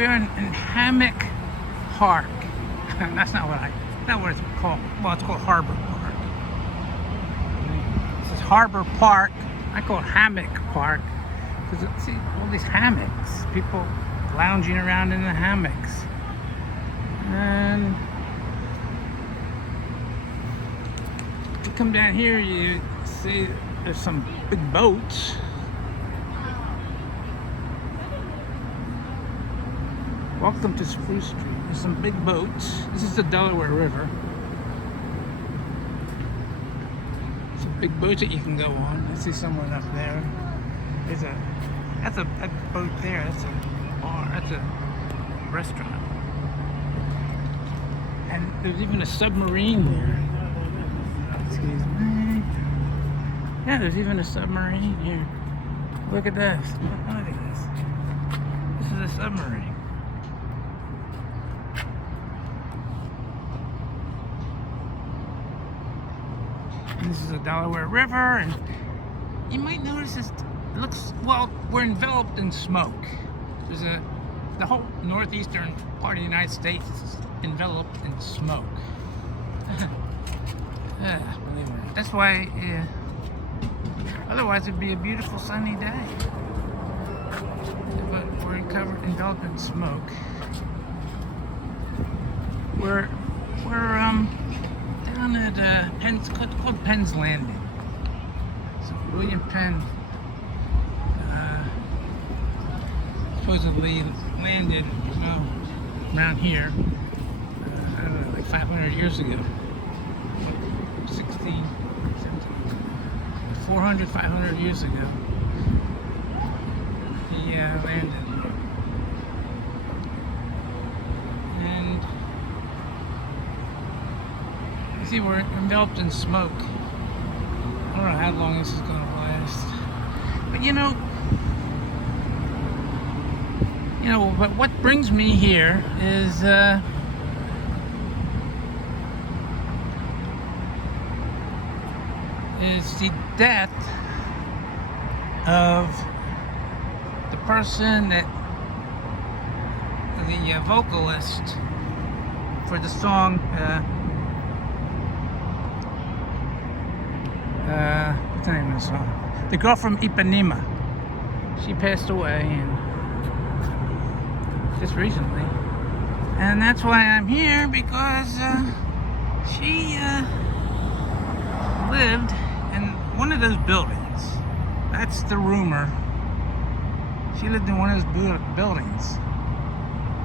we're in Hammock Park. That's not what it's called. Well, it's called Harbor Park. This is Harbor Park. I call it Hammock Park because see all these hammocks, people lounging around in the hammocks, and you come down here, you see there's some big boats. Welcome to Spruce Street. There's some big boats. This is the Delaware River. Some big boats that you can go on. I see someone up there. That's a boat there. That's a bar. That's a restaurant. And there's even a submarine there. Excuse me. Yeah, there's even a submarine here. Look at this. Look at this. This is a submarine. This is the Delaware River, and you might notice it looks, well, we're enveloped in smoke. The whole northeastern part of the United States is enveloped in smoke. Believe it or not. That's why, otherwise it'd be a beautiful sunny day. But we're enveloped in smoke. We're down at Penn's, called Penn's Landing. So William Penn supposedly landed, around here, I don't know, like 500 years ago. 400, 500 years ago. He landed. And you see, we're enveloped in smoke. I don't know how long this is going to last. But but what brings me here is the death of the person the vocalist for the song what's the name of the song? The girl from Ipanema. She passed away just recently, and that's why I'm here, because she lived in one of those buildings. That's the rumor. She lived in one of those buildings,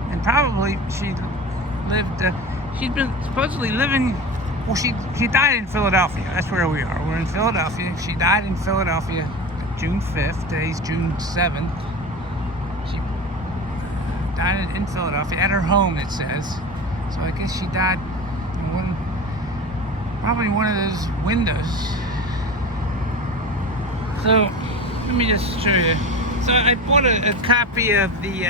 and probably she lived. She's been supposedly living. Well, she died in Philadelphia. That's where we are. We're in Philadelphia. She died in Philadelphia June 5th. Today's June 7th. She died in Philadelphia at her home, it says. So I guess she died in probably one of those windows. So let me just show you. So I bought a copy of the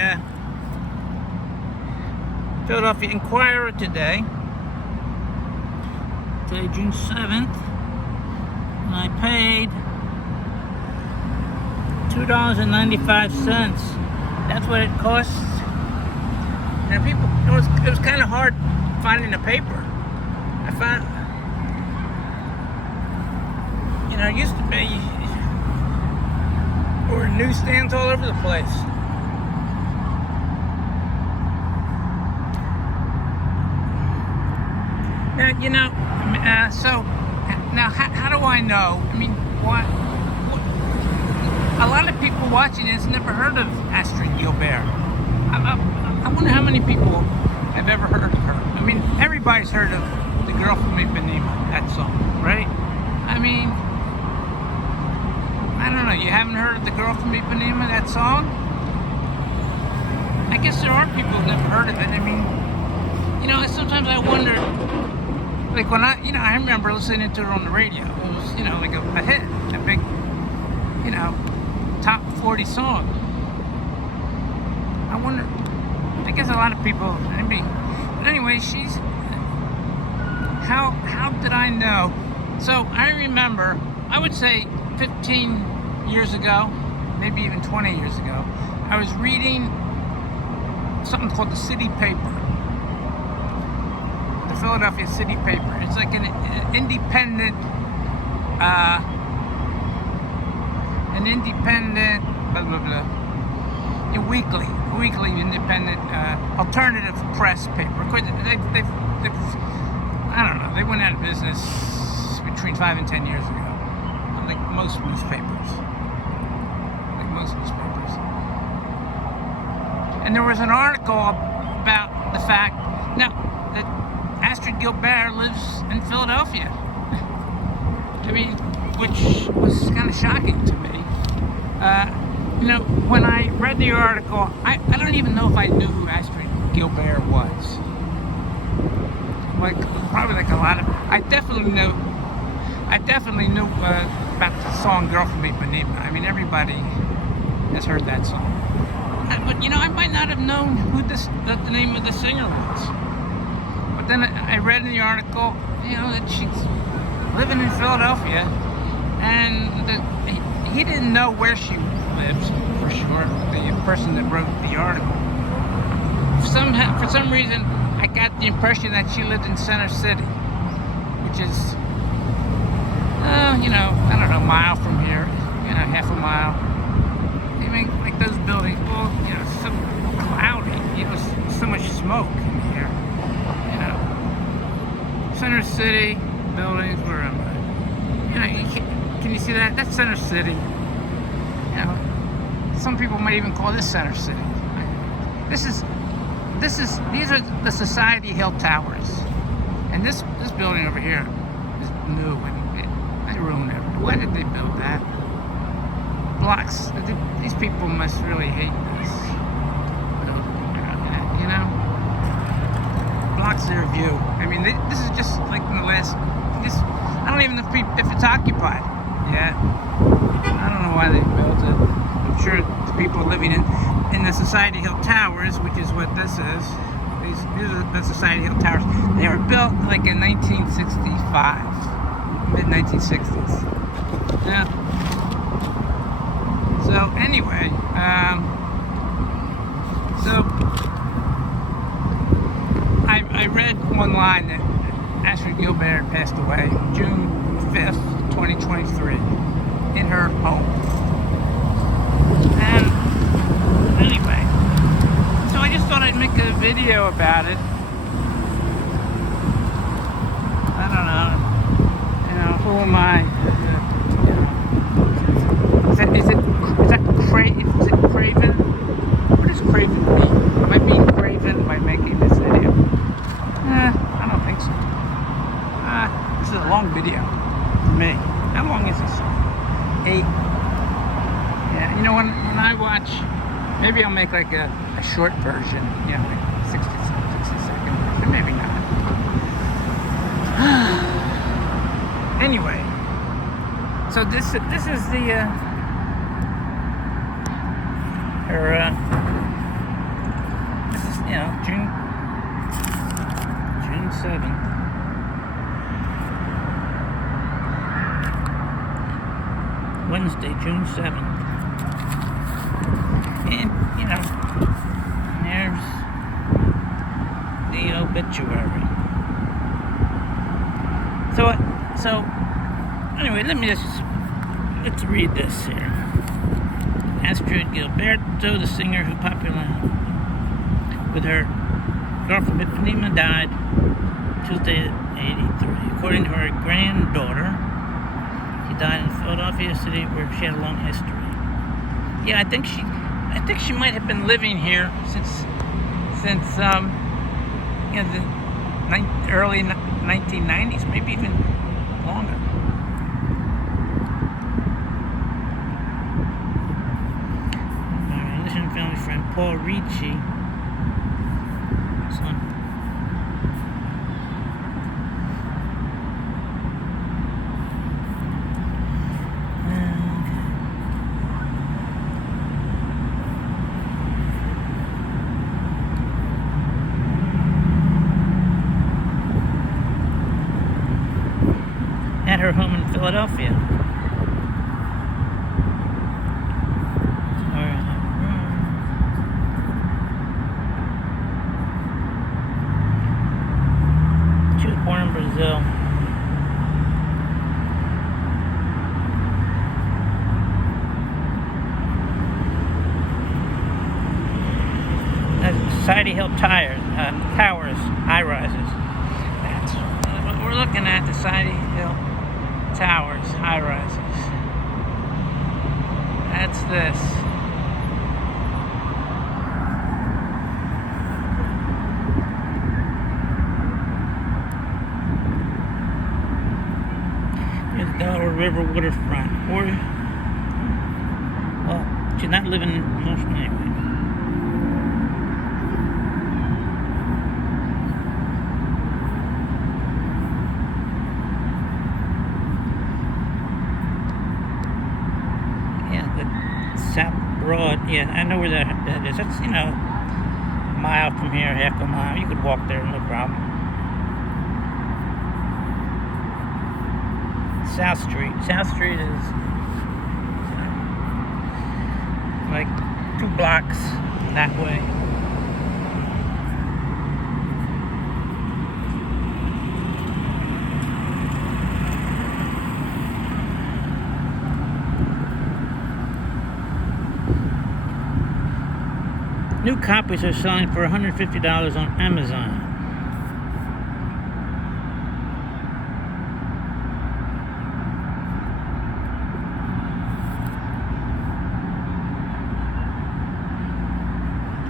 Philadelphia Inquirer today, June 7th, and I paid $2.95. That's what it costs. And people, it was kind of hard finding the paper. I found, it used to be, there were newsstands all over the place. Now, how do I know? I mean, what? A lot of people watching this never heard of Astrud Gilberto. I wonder how many people have ever heard of her. I mean, everybody's heard of The Girl from Ipanema, that song, right? I mean, I don't know, you haven't heard of The Girl from Ipanema, that song? I guess there are people who've never heard of it. I mean, sometimes I wonder, like when I remember listening to her on the radio. It was, like a hit, a big, top 40 song. I wonder, I guess a lot of people, but anyway, how did I know? So I remember, I would say 15 years ago, maybe even 20 years ago, I was reading something called the City Paper. The Philadelphia City Paper. It's like an independent, blah, blah, blah. A weekly independent alternative press paper. Of course, they've I don't know, they went out of business between 5 and 10 years ago, like most newspapers. And there was an article about the fact now that Astrud Gilberto lives in Philadelphia. I mean, which was kind of shocking to me. When I read the article, I don't even know if I knew who Astrud Gilberto was. Probably like a lot of, I definitely knew about the song "Girl from Ipanema." I mean, everybody has heard that song. But I might not have known who the name of the singer was. But then I read in the article, that she's living in Philadelphia, and he didn't know where she lives for sure. The person that wrote the article. For some reason, I got the impression that she lived in Center City, which is, I don't know, a mile from here, half a mile. I mean, like those buildings, well, so cloudy, so much smoke in here, Center City buildings, where am I? Can you see that? That's Center City. Some people might even call this Center City. These are the Society Hill Towers, and this building over here is new, and they ruined it. Why did they build that? Blocks. These people must really hate this building. Blocks their view. I mean, this is just like in the last. I don't even know if it's occupied yet. I don't know why they built it. I'm sure the people living in the Society Hill Towers, which is what this is. These are the Society Hill Towers. They were built like in 1965, mid 1960s. Yeah. So anyway, I read one line that Astrud Gilberto passed away June 5th, 2023, in her home. And anyway, so I just thought I'd make a video about it. I don't know, who am I? Is it Craven? What does Craven mean? Am I being Craven by making this video? I don't think so. This is a long video for me. How long is this? 8. Yeah, when I watch, maybe I'll make like a short version, like 60 second version, maybe not. Anyway, so this is the this is June 7th. Wednesday, June 7th. And, there's the obituary. So anyway, let's read this here. Astrud Gilberto, the singer who popular with her Girl from Ipanema, died Tuesday at 83. According to her granddaughter, she died in Philadelphia City, where she had a long history. Yeah, I think she might have been living here since the early 1990s, maybe even longer. My English and family friend Paul Ricci. At her home in Philadelphia. Society Hill Towers, high-rises. That's what we're looking at, the Society Hill Towers, high-rises. That's this. Here's Delaware River waterfront. Or, well, she's not living in Motion anyway. South Broad, yeah, I know where that is. That's, you know, a mile from here, half a mile. You could walk there, no problem. South Street. South Street is like 2 blocks that way. New copies are selling for $150 on Amazon.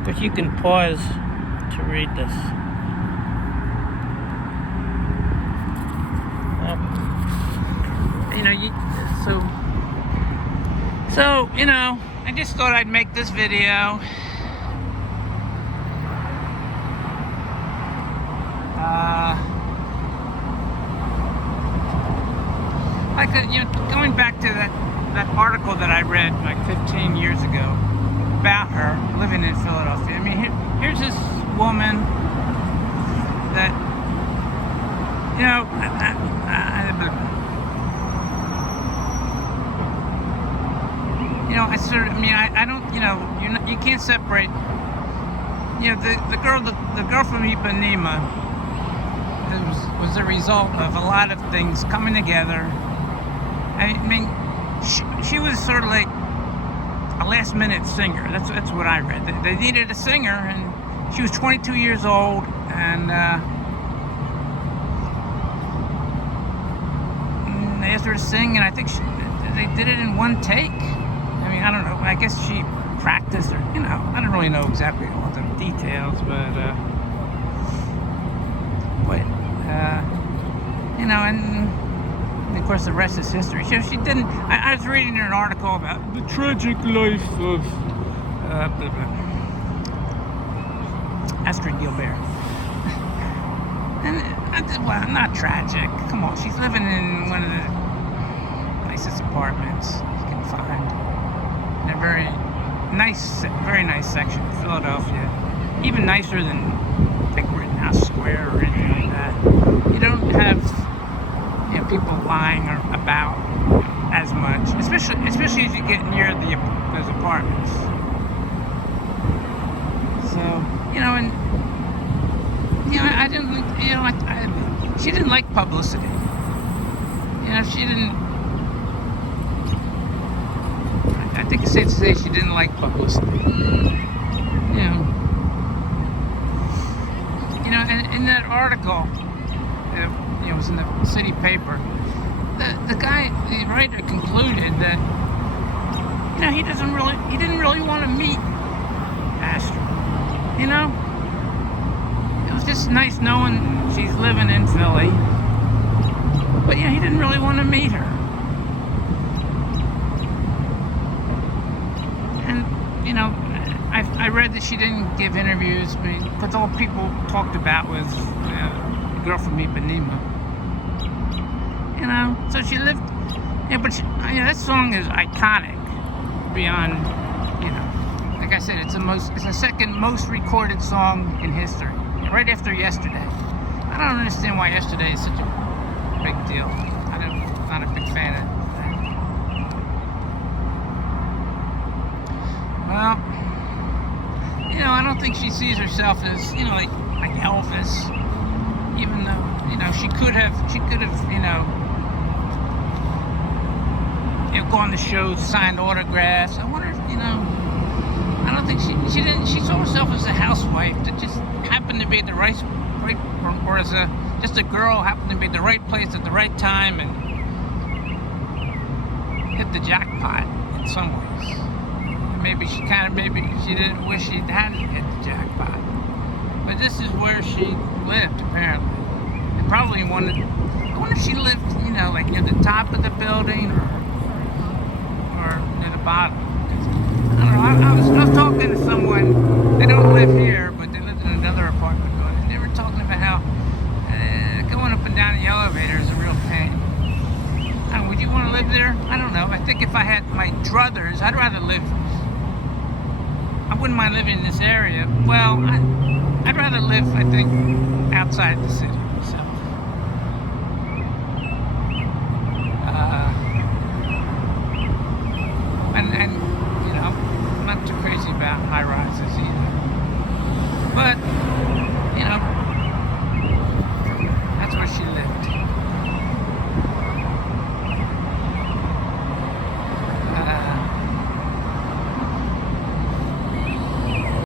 But you can pause to read this. Well, you know, so you know, I just thought I'd make this video. Like, you know, going back to that article that I read like 15 years ago about her living in Philadelphia. I mean, here's this woman that, you know, I don't, you know, you can't separate. You know, the girl from Ipanema was the result of a lot of things coming together. I mean, she was sort of like a last-minute singer. That's what I read. They needed a singer, and she was 22 years old, and they asked her to sing, and I think they did it in one take. I mean, I don't know. I guess she practiced, or, you know, I don't really know exactly all the details, but you know, and of course the rest is history. She didn't. I was reading an article about the tragic life of Astrud Gilberto, and well, not tragic. Come on, she's living in one of the nicest apartments you can find in a very nice section of Philadelphia, even nicer than like Rittenhouse Square or anything like that. You don't have, you know, people lying about as much, especially as you get near those apartments. So, you know, and you know, I didn't, you know, she didn't like publicity. You know, she didn't. I think it's safe to say she didn't like publicity. You know, and in that article, you know, it was in the city paper. The writer concluded that, you know, he didn't really want to meet Astrud. You know, it was just nice knowing she's living in Philly, but yeah, he didn't really want to meet her. And you know, I read that she didn't give interviews, because all people talked about was the girl from Ipanema. You know, so she lived. Yeah, but that song is iconic beyond. You know, like I said, it's the second most recorded song in history, right after Yesterday. I don't understand why Yesterday is such a big deal. I'm not a big fan of that. Well, you know, I don't think she sees herself as, you know, like Elvis, even though, you know, she could have, you know, gone to shows, signed autographs. I wonder if, you know, I don't think she didn't. She saw herself as a housewife that just happened to be at the right, or as just a girl happened to be at the right place at the right time and hit the jackpot in some ways. Maybe she didn't wish she hadn't hit the jackpot. But this is where she lived, apparently. And probably I wonder if she lived, like near the top of the building or near the bottom. I don't know. I was talking to someone. They don't live here, but they lived in another apartment building. And they were talking about how going up and down the elevator is a real pain. Would you want to live there? I don't know. I think if I had my druthers, I'd rather live. I wouldn't mind living in this area. Well, I'd rather live, I think, outside the city.